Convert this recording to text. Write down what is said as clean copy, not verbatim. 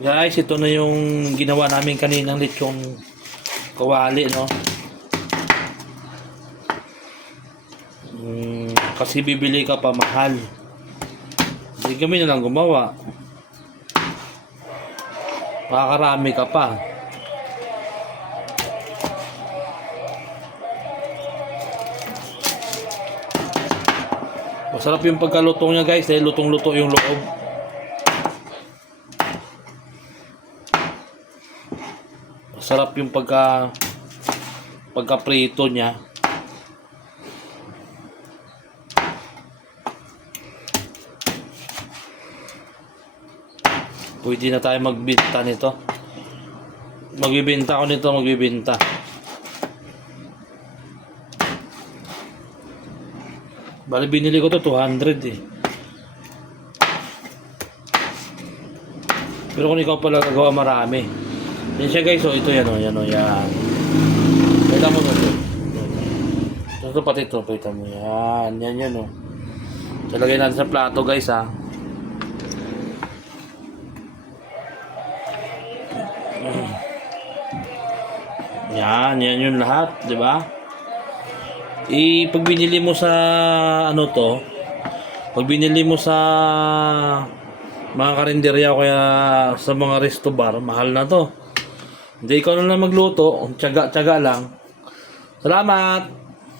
Guys, ito na yung ginawa namin kaninang lechong kawali, no? Kasi bibili ka pa mahal. Hindi kami na lang gumawa. Makakarami ka pa. Masarap yung pagkalutong niya, guys, dahil lutong-luto yung loob. Masarap yung pagka-prito niya. Pwede na tayo magbenta nito. Magbibenta ako nito, magbibenta. Bali binili ko to 200 eh. Pero kung ikaw pala gagawa marami. Yan siya, guys, oh, ito yan, oh, yan, oh, yan. Kita mo to. Ito pati ito, kita mo yan. Yan, yan, oh. Talagay natin sa plato, guys, ha. Yan, yan yung lahat, di ba? Pag binili mo sa ano to, pag binili mo sa mga karinderya o kaya sa mga resto bar, mahal na to. Hindi ikaw na lang magluto, tiyaga-tiyaga lang. Salamat!